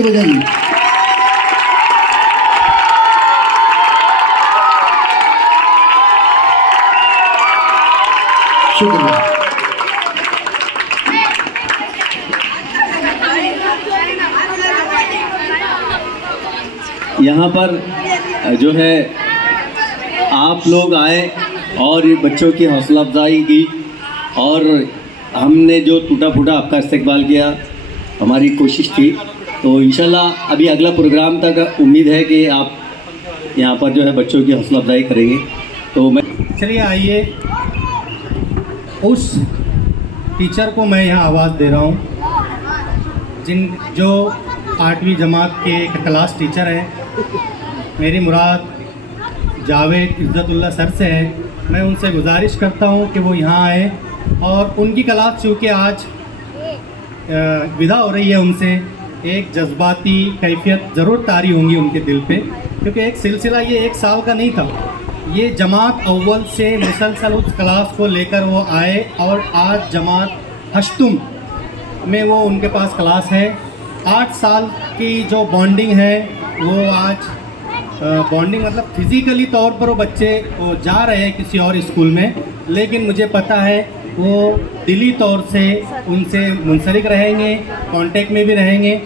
ताली बजाइए। शुक्रिया। यहाँ पर जो है आप लोग आए और ये बच्चों की हौसला अफजाई की और हमने जो टूटा फूटा आपका इस्तकबाल किया, हमारी कोशिश थी। तो इंशाल्लाह अभी अगला प्रोग्राम तक उम्मीद है कि आप यहाँ पर जो है बच्चों की हौसला अफजाई करेंगे। तो मैं चलिए आइए, उस टीचर को मैं यहाँ आवाज़ दे रहा हूँ जो 8वीं जमात के एक क्लास टीचर हैं। मेरी मुराद जावेद इज़्ज़तुल्लाह सर से है। मैं उनसे गुजारिश करता हूँ कि वो यहाँ आए और उनकी क्लास चूँकि आज विदा हो रही है उनसे, एक जज्बाती कैफियत ज़रूर तारी होंगी उनके दिल पे, क्योंकि एक सिलसिला ये 1 साल का नहीं था। ये जमात अव्वल से मुसलसल उस क्लास को लेकर वो आए और आज जमात हश्तुम में वो उनके पास क्लास है। 8 साल की जो बॉन्डिंग है वो आज बॉन्डिंग मतलब फिज़िकली तौर पर वो बच्चे वो जा रहे हैं किसी और स्कूल में, लेकिन मुझे पता है वो दिली तौर से उनसे मुंसलिक रहेंगे, कांटेक्ट में भी रहेंगे।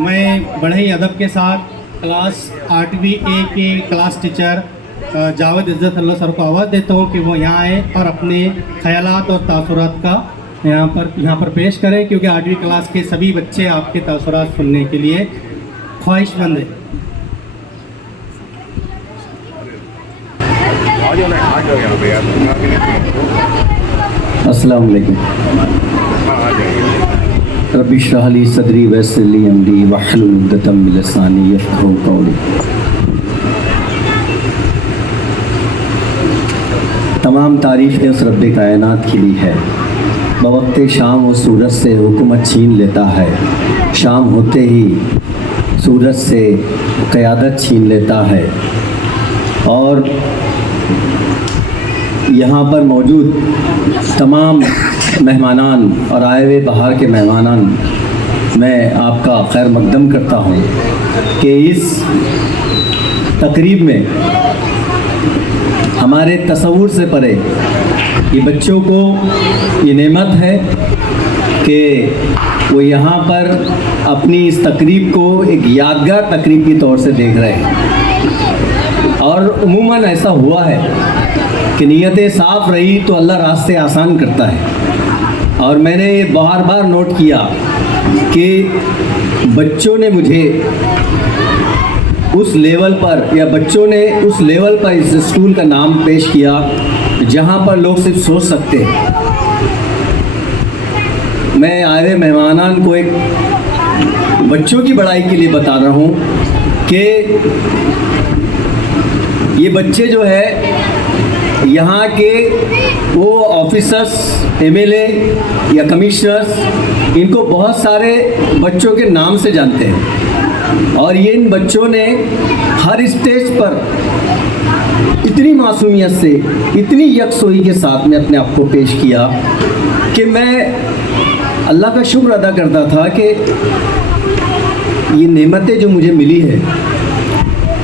मैं बड़े ही अदब के साथ क्लास 8वीं ए के क्लास टीचर जावेद इज़्ज़तुल्लाह सर को आवाज़ देता हूँ कि वो यहाँ आए और अपने ख़यालात और तासुरात का यहाँ पर पेश करें, क्योंकि 8वीं क्लास के सभी बच्चे आपके तासुरात सुनने के लिए ख्वाहिशमंद हैं। अस्सलाम वालेकुम। रब्बी इश्रह ली सदरी वयस्सिर ली अमरी वहलुल उक़दतम मिन लिसानी यफ़क़हू क़ौली। तमाम तारीफ़ें उस रब्बे कायनात के लिए है। बवक़्ते शाम वो सूरज से हुकूमत छीन लेता है, शाम होते ही सूरज से क़यादत छीन लेता है। और यहाँ पर मौजूद तमाम मेहमानान और आए हुए बाहर के मेहमानान, मैं आपका खैर मक़दम करता हूँ कि इस तकरीब में हमारे तसव्वुर से परे ये बच्चों को ये नेमत है कि वो यहाँ पर अपनी इस तकरीब को एक यादगार तकरीब के तौर से देख रहे हैं। और उमूमन ऐसा हुआ है कि नीयतें साफ़ रही तो अल्लाह रास्ते आसान करता है। और मैंने ये बार बार नोट किया कि बच्चों ने मुझे उस लेवल पर या बच्चों ने उस लेवल पर इस स्कूल का नाम पेश किया जहाँ पर लोग सिर्फ सोच सकते हैं। मैं आए हुए मेहमानान को एक बच्चों की बड़ाई के लिए बता रहा हूँ कि ये बच्चे जो है यहाँ के वो ऑफिसर्स, एमएलए या कमिश्नर्स, इनको बहुत सारे बच्चों के नाम से जानते हैं। और ये इन बच्चों ने हर स्टेज पर इतनी मासूमियत से, इतनी यकसोई के साथ में अपने आप को पेश किया कि मैं अल्लाह का शुक्र अदा करता था कि ये नेमतें जो मुझे मिली है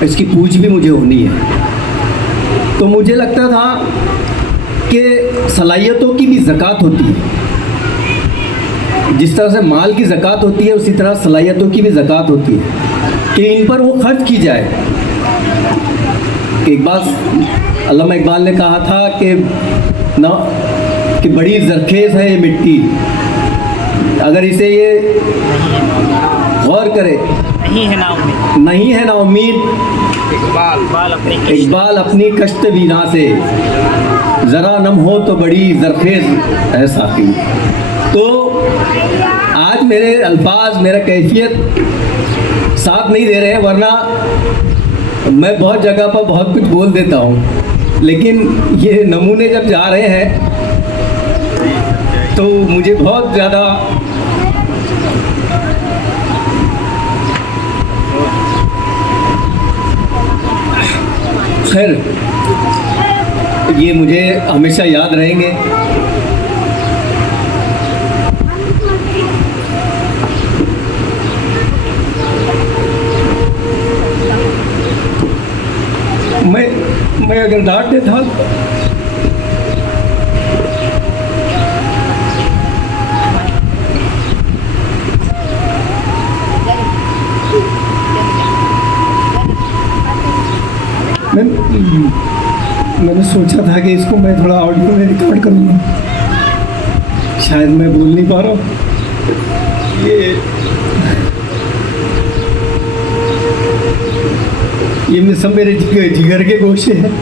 इसकी पूछ भी मुझे होनी है। तो मुझे लगता था कि सलाहियतों की भी ज़कात होती है। जिस तरह से माल की ज़कात होती है उसी तरह सलाहियतों की भी ज़कात होती है कि इन पर वो खर्च की जाए। एक बात अल्लामा इकबाल ने कहा था कि बड़ी ज़रखेज़ है ये मिट्टी, अगर इसे ये गौर करे नहीं है ना उम्मीद इकबाल अपनी कश्त बीना से, ज़रा नम हो तो बड़ी ज़रखेज़ है साकी। तो आज मेरे अल्फाज, मेरा कैफियत साथ नहीं दे रहे हैं, वरना मैं बहुत जगह पर बहुत कुछ बोल देता हूँ, लेकिन ये नमूने जब जा रहे हैं तो मुझे बहुत ज़्यादा खैर ये मुझे हमेशा याद रहेंगे। मैं अगर डांट देता मैंने सोचा था कि इसको मैं थोड़ा ऑडियो में रिकॉर्ड करूँगा, शायद मैं बोल नहीं पा रहा हूँ। ये सब मेरे जिगर के गोशे हैं।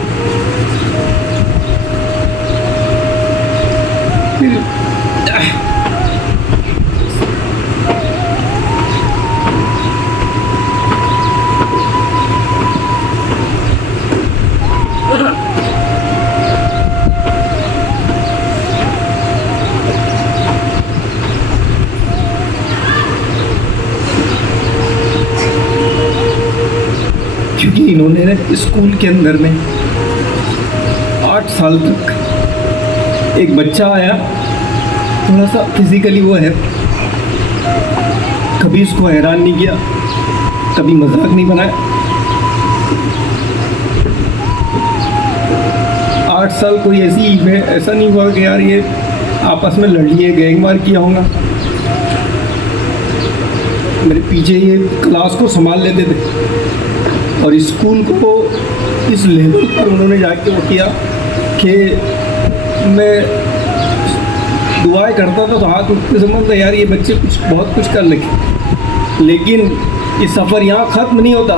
क्योंकि इन्होंने ना स्कूल के अंदर में 8 साल तक एक बच्चा आया, थोड़ा सा फिजिकली वो है, कभी इसको हैरान नहीं किया, कभी मजाक नहीं बनाया। 8 साल कोई ऐसा नहीं हुआ कि यार ये आपस में लड़ लिए, गैंगवार किया होगा। मेरे पीछे ये क्लास को संभाल लेते थे और स्कूल को इस लेवल पर उन्होंने जाके वो किया कि मैं दुआएं करता था तो हाथ उठते समझता यार ये बच्चे बहुत कुछ कर लेंगे। लेकिन ये सफ़र यहाँ ख़त्म नहीं होता।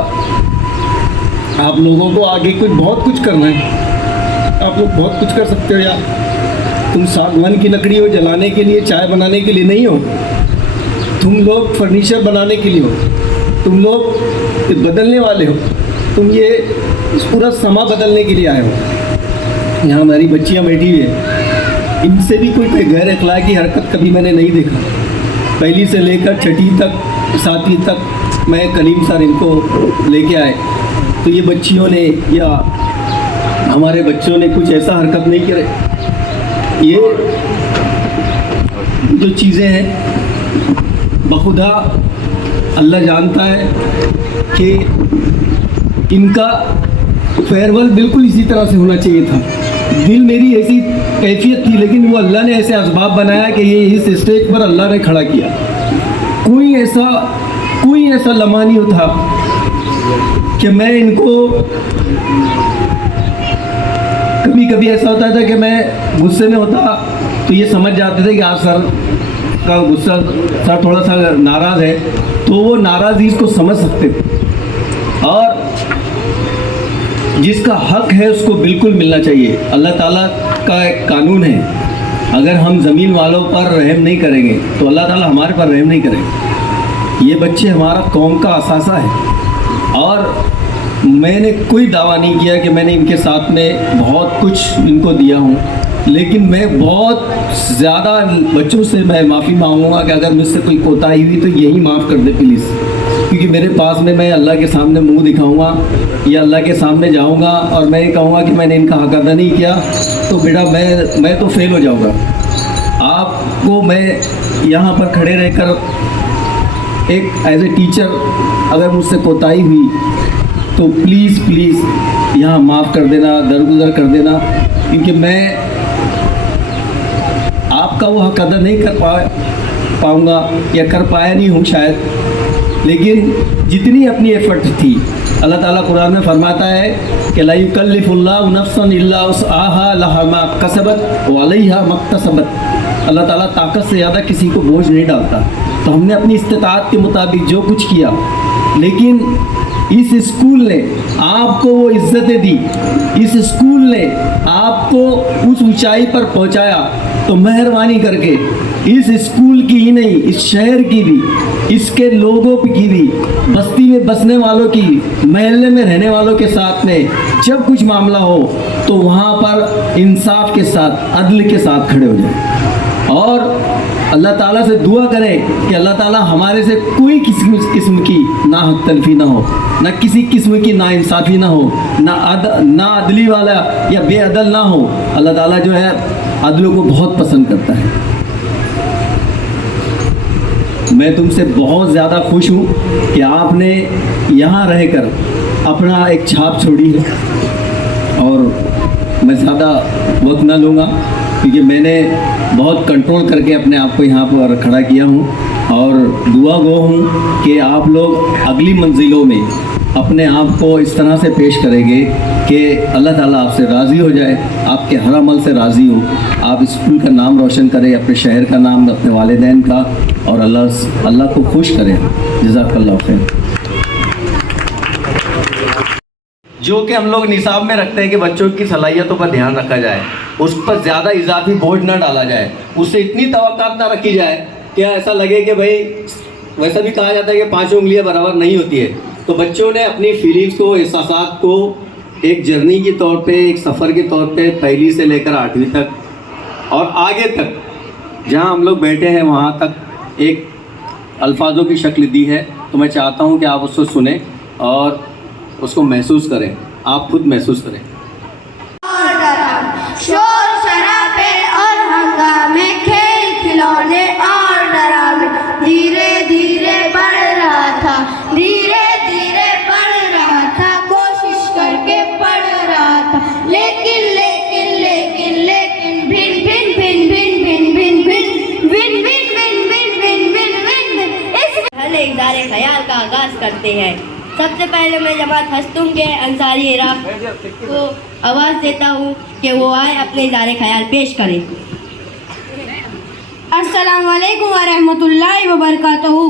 आप लोगों को आगे बहुत कुछ करना है। आप लोग बहुत कुछ कर सकते हो यार। तुम सागवान की लकड़ी हो जलाने के लिए, चाय बनाने के लिए नहीं हो। तुम लोग फर्नीचर बनाने के लिए हो। तुम लोग बदलने वाले हो। तुम ये इस पूरा समा बदलने के लिए आए हो। यहाँ हमारी बच्चियाँ बैठी हुई है, इनसे भी कोई गैर अखलाकी हरकत कभी मैंने नहीं देखा। पहली से लेकर 6ठी तक, 7वीं तक मैं कलीम सर इनको लेके आए, तो ये बच्चियों ने या हमारे बच्चों ने कुछ ऐसा हरकत नहीं करे। ये जो चीज़ें हैं बखुदा अल्लाह जानता है कि इनका फेयरवेल बिल्कुल इसी तरह से होना चाहिए था। दिल मेरी ऐसी कैफियत थी, लेकिन वो अल्लाह ने ऐसे असबाब बनाया कि ये इस स्टेज पर अल्लाह ने खड़ा किया। कोई ऐसा लम्हा नहीं था कि मैं इनको, कभी कभी ऐसा होता था कि मैं गुस्से में होता तो ये समझ जाते थे कि आज सर का गुस्सा, सर थोड़ा सा नाराज़ है, तो वो नाराज़गी को समझ सकते थे। और जिसका हक है उसको बिल्कुल मिलना चाहिए। अल्लाह ताला का एक कानून है, अगर हम ज़मीन वालों पर रहम नहीं करेंगे तो अल्लाह ताला हमारे पर रहम नहीं करेंगे। ये बच्चे हमारा कौम का असासा है और मैंने कोई दावा नहीं किया कि मैंने इनके साथ में बहुत कुछ इनको दिया हूँ, लेकिन मैं बहुत ज़्यादा बच्चों से मैं माफ़ी मांगूंगा कि अगर मुझसे कोई कोताही हुई तो यही माफ़ कर दे प्लीज़। क्योंकि मेरे पास में मैं अल्लाह के सामने मुंह दिखाऊंगा या अल्लाह के सामने जाऊंगा और मैं ये कहूँगा कि मैंने इनका हक अदा नहीं किया, तो बेटा मैं तो फेल हो जाऊँगा। आपको मैं यहाँ पर खड़े रहकर एक एज ए टीचर अगर मुझसे कोताही हुई तो प्लीज़ यहाँ माफ़ कर देना, दरगुजर कर देना, क्योंकि मैं आपका वो हक अदा नहीं कर पाऊँगा या कर पाया नहीं हूँ शायद। लेकिन जितनी अपनी एफर्ट थी, अल्लाह ताला कुरान में फरमाता है कि ला युकल्लिफुल्लाहु नफ्सन इल्ला वुसअहा लहा मा कसबत व अलैहा मक्तसबत। अल्लाह ताला ताकत से ज़्यादा किसी को बोझ नहीं डालता। तो हमने अपनी इस्तिताअत के मुताबिक जो कुछ किया, लेकिन इस स्कूल ने आपको वो इज़्ज़तें दी, इस स्कूल ने आपको उस ऊंचाई पर पहुंचाया, तो मेहरबानी करके इस स्कूल की ही नहीं, इस शहर की भी, इसके लोगों की भी, बस्ती में बसने वालों की, महल्ले में रहने वालों के साथ में जब कुछ मामला हो तो वहाँ पर इंसाफ के साथ, अदल के साथ खड़े हो जाए। और अल्लाह ताला से दुआ करें कि अल्लाह ताला हमारे से कोई किस्म की ना हक तलफी ना हो, ना किसी किस्म की ना इंसाफ़ी ना हो, ना अदली वाला या बेअदल ना हो। अल्लाह ताला जो है अदलों को बहुत पसंद करता है। मैं तुमसे बहुत ज़्यादा खुश हूँ कि आपने यहाँ रहकर अपना एक छाप छोड़ी है और मैं ज़्यादा वक्त ना लूँगा क्योंकि मैंने बहुत कंट्रोल करके अपने आप को यहाँ पर खड़ा किया हूँ और दुआ गो हूँ कि आप लोग अगली मंजिलों में अपने आप को इस तरह से पेश करेंगे कि अल्लाह ताला आपसे राज़ी हो जाए, आपके हर अमल से राज़ी हो, आप स्कूल का नाम रोशन करें, अपने शहर का नाम, अपने वालिदैन का, और अल्लाह को खुश करें। जज़ाकल्लाह खैर। जो कि हम लोग निसाब में रखते हैं कि बच्चों की सलाहियतों पर ध्यान रखा जाए, उस पर ज़्यादा इजाफी बोझ ना डाला जाए, उससे इतनी तवक्कात ना रखी जाए कि ऐसा लगे कि भाई, वैसा भी कहा जाता है कि 5 उंगलियां बराबर नहीं होती है। तो बच्चों ने अपनी फीलिंग्स को, एहसासात को एक जर्नी के तौर पे, एक सफ़र के तौर पे, पहली से लेकर 8वीं तक और आगे तक जहां हम लोग बैठे हैं वहां तक एक अल्फाजों की शक्ल दी है। तो मैं चाहता हूं कि आप उसको सुने और उसको महसूस करें, आप खुद महसूस करें। शोर शराबे और हंगामे, खेल खिलौने और डरावे, धीरे धीरे बढ़ रहा था, धीरे धीरे बढ़ रहा था, कोशिश करके पढ़ रहा था, लेकिन लेकिन लेकिन लेकिन भिन भिन भिन भिन भिन भिन भिन भिन भिन भिन भिन भिन भिन भिन इस हम इज़हार ख्याल का आगाज़ करते हैं। सबसे पहले मैं जमात हस्तुम के अंसारी इराक को आवाज़ देता हूँ कि वो आए अपने इज़हार ख्याल पेश करें। अस्सलाम वालेकुम व रहमतुल्लाहि व बरकातहू।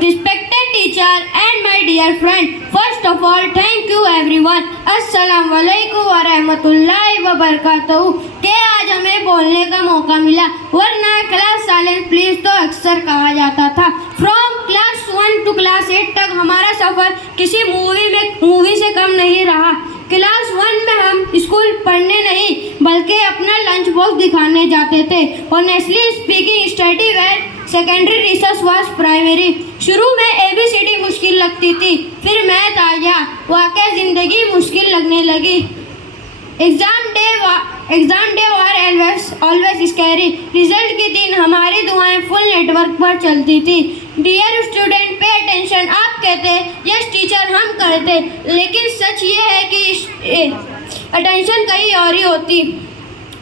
Respected teacher and my dear friend, first of all thank you everyone. अस्सलाम वालेकुम व रहमतुल्लाहि व बरकातहू। के आज हमें बोलने का मौका मिला, वरना क्लास साइलेंस प्लीज तो अक्सर कहा जाता था। फ्रॉम क्लास 1 टू क्लास 8 तक हमारा सफ़र किसी मूवी से कम नहीं रहा। क्लास 1 में हम स्कूल पढ़ने नहीं बल्कि अपना लंच बॉक्स दिखाने जाते थे। Honestly speaking study well, secondary research was primary. शुरू में ABCD मुश्किल लगती थी, फिर मैथ आ गया, वाकई ज़िंदगी मुश्किल लगने लगी। Exam day were always scary. Result के दिन हमारी दुआएं फुल नेटवर्क पर चलती थी। डियर स्टूडेंट पे अटेंशन, आप कहते यस टीचर हम करते, लेकिन सच ये है कि अटेंशन कहीं और ही होती।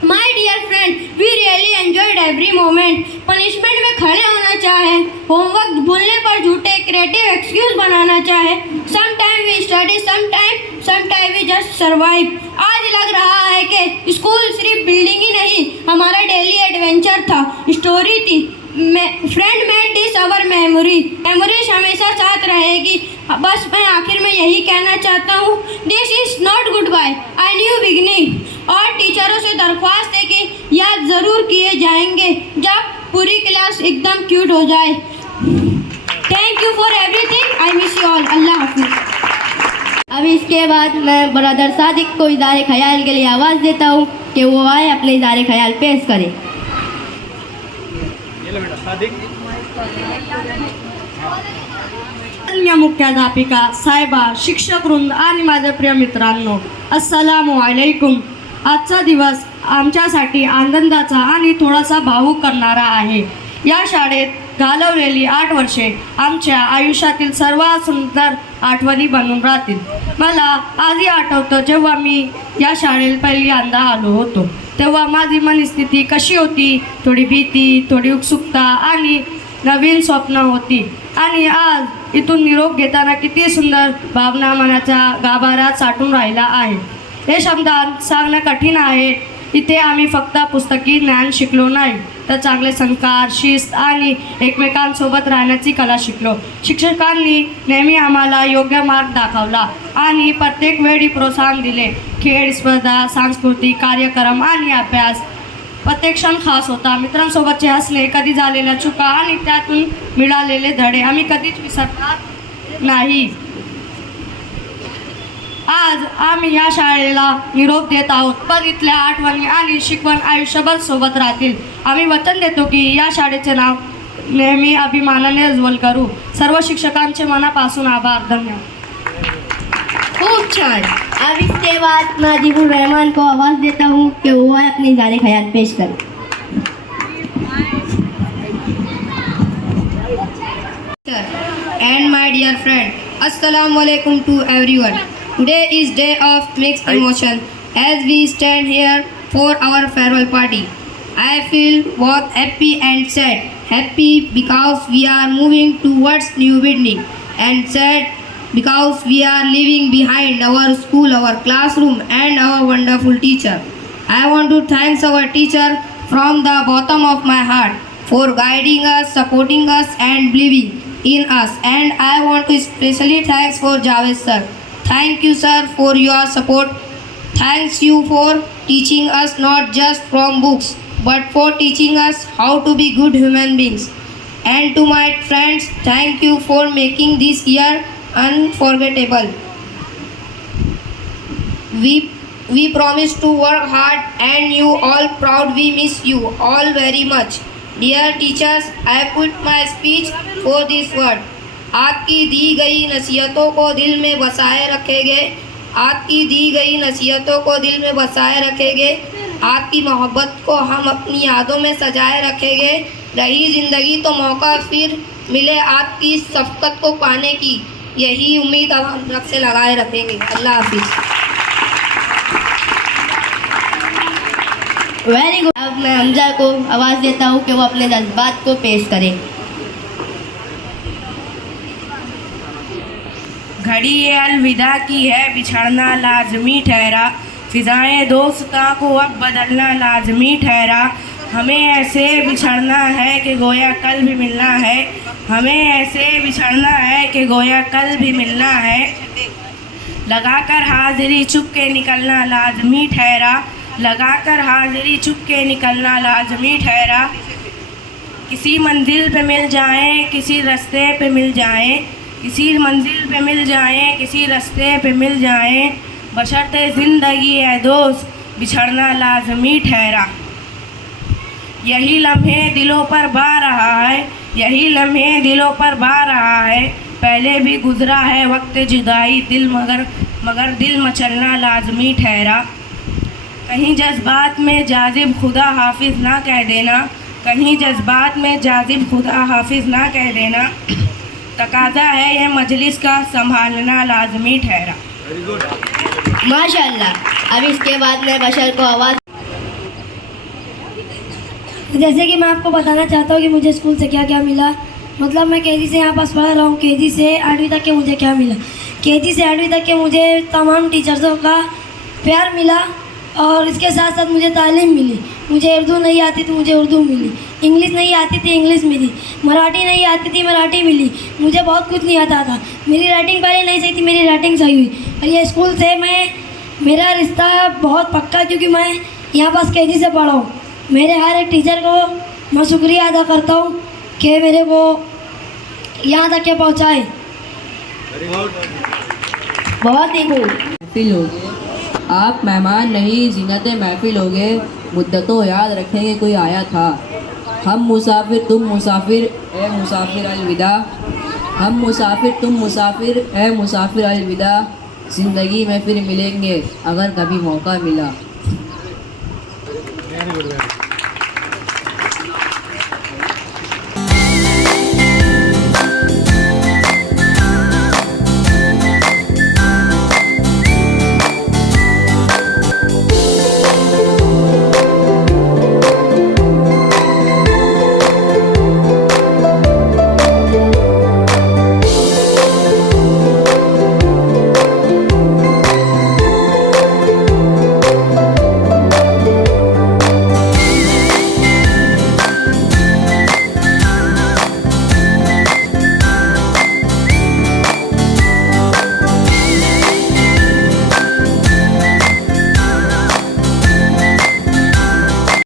My dear friend, we really enjoyed every moment. Punishment में खड़े होना चाहे, होमवर्क भूलने पर झूठे क्रिएटिव एक्सक्यूज बनाना चाहे, sometime we study, sometime we just survive. आज लग रहा है कि स्कूल सिर्फ बिल्डिंग ही नहीं, हमारा डेली एडवेंचर था, स्टोरी थी। Friend made this our memories हमेशा साथ रहेगी। बस मैं आखिर में यही कहना चाहता हूँ, this is not goodbye, I new beginning. और टीचरों से दरख्वास्त है कि याद ज़रूर किए जाएंगे जब पूरी क्लास एकदम क्यूट हो जाए। Thank you for everything, I miss you all. अल्लाह हाफिज़। अब इसके बाद मैं ब्रदर सादिक को इज़हार ख्याल के लिए आवाज़ देता हूँ कि वो आए अपने इज़हार ख्याल पेश करें। अन्य मुख्याध्यापिका साहेबा, शिक्षक वृंद आणि माझे प्रिय मित्रांनो, अस्सलामु अलैकुम। आजचा दिवस आमच्यासाठी आनंदाचा आणि थोडासा भावूक करणारा आहे। या शाळेत घालवलेली 8 वर्षे आमच्या आयुष्यातील सर्वात सुंदर आठवणी बनून राहतील। मला आजही आठवतं जेव्हा मी या शाळेत पहिल्यांदा आलो होतो, तेव्हा माझी मनस्थिती कशी होती, थोडी भीती, थोडी उत्सुकता आणि नवीन स्वप्न होती। आणि आज इथून निरोप घेताना किती सुंदर भावना मनाच्या गाभाऱ्यात साठून राहिला आहे, हे शब्दांत सांगणं कठीण आहे। इथे आम्ही फक्त पुस्तकी ज्ञान शिकलो नाही, तर चांगले संस्कार, शिस्त आणि एकमेकांसोबत राहण्याची कला शिकलो। शिक्षकांनी नेहमी आम्हाला योग्य मार्ग दाखवला आणि प्रत्येक वेळी प्रोत्साहन दिले। खेळ, स्पर्धा, सांस्कृतिक कार्यक्रम आणि अभ्यास प्रत्येक क्षण खास होता। मित्रांसोबतचे हसणे, कधी झालेल्या चुका आणि त्यातून मिळालेले धडे आम्ही कधीच विसरणार नाही। आज आम्ही या शाळेला निरोप देत आहोत, पण इथल्या आठवणी आणि शिकवण आयुष्यभर सोबत राहतील। आम्ही वचन देतो की या शाळेचे नाव नेहमी अभिमानाने उज्ज्वल करू। सर्व शिक्षकांचे मनापासून आभार। धन्यवाद। खूब छान। अब इसके बाद नाजिबुर रहमान को आवाज़ देता हूँ कि वो आए अपने इज़हार ख्याल पेश करें। And my dear friend, Assalamu alaikum to everyone. Today is day of mixed emotion as we stand here for our farewell party. I feel both happy and sad. Happy because we are moving towards new beginning, and sad because we are leaving behind our school, our classroom and our wonderful teacher. I want to thank our teacher from the bottom of my heart for guiding us, supporting us and believing in us. And I want to especially thanks for Javed sir. Thank you sir for your support. Thanks you for teaching us not just from books but for teaching us how to be good human beings. And to my friends, thank you for making this year unforgettable. We promise to work hard and you all proud. We miss you all very much. Dear teachers, I put my speech for this word. आपकी दी गई नसीहतों को दिल में बसाए रखेंगे. आपकी दी गई नसीहतों को दिल में बसाए रखेंगे. आपकी मोहब्बत को हम अपनी यादों में सजाए रखेंगे. रही ज़िंदगी तो मौका फिर मिले आपकी शफ़क़त को पाने की. यही उम्मीद हम रब से लगाए रखेंगे. अल्लाह हाफिज़. Very good. अब मैं हमजा को आवाज़ देता हूँ कि वो अपने जज्बात को पेश करें. घड़ी ये अलविदा की है, बिछड़ना लाजमी ठहरा. फ़िज़ाएँ दोस्ता को अब बदलना लाजमी ठहरा. हमें ऐसे बिछड़ना है कि गोया कल भी मिलना है. हमें ऐसे बिछड़ना है कि गोया कल भी मिलना है. लगाकर हाजिरी चुप के निकलना लाजमी ठहरा. लगाकर हाजिरी चुप के निकलना लाजमी ठहरा. किसी मंजिल पे मिल जाएं, किसी रास्ते पे मिल जाएं. किसी मंजिल पे मिल जाएं, किसी रास्ते पे मिल जाएं. बशर्ते ज़िंदगी है दोस्त, बिछड़ना लाजमी ठहरा. यही लम्हे दिलों पर बा रहा है. यही लम्हे दिलों पर बा रहा है. पहले भी गुज़रा है वक्त जुदाई दिल मगर दिल मचलना लाजमी ठहरा. कहीं जज्बात में जाजिब खुदा हाफिज़ ना कह देना. कहीं जज्बात में जाजिब खुदा हाफिज़ ना कह देना. तकाज़ा है यह मजलिस का संभालना लाजमी ठहरा. माशाल्लाह. अब इसके बाद मैं बशर को आवाज़. जैसे कि मैं आपको बताना चाहता हूँ कि मुझे स्कूल से क्या क्या मिला. मतलब मैं केजी से यहाँ पास पढ़ रहा हूँ. केजी से 8वीं तक के मुझे क्या मिला. केजी से 8वीं तक के मुझे तमाम टीचर्सों का प्यार मिला और इसके साथ साथ मुझे तालीम मिली. मुझे उर्दू नहीं आती तो मुझे उर्दू मिली. इंग्लिश नहीं आती थी इंग्लिश मिली. मराठी नहीं आती थी मराठी मिली. मुझे बहुत कुछ नहीं आता था. मेरी राइटिंग पहले नहीं सही थी, मेरी राइटिंग सही हुई. और ये स्कूल से मेरा रिश्ता बहुत पक्का क्योंकि मैं यहाँ पास केजी से पढ़ा हूँ. मेरे हर एक टीचर को मैं शुक्रिया अदा करता हूँ कि मेरे को यहाँ तक के पहुँचाए. बहुत ही खूब. महफिल होगे, आप मेहमान नहीं जीनत महफिल होगे. मुद्दतों याद रखेंगे कोई आया था. हम मुसाफिर तुम मुसाफिर ए मुसाफिर अलविदा. हम मुसाफिर तुम मुसाफिर ए मुसाफिर अलविदा. ज़िंदगी में फिर मिलेंगे अगर कभी मौका मिला.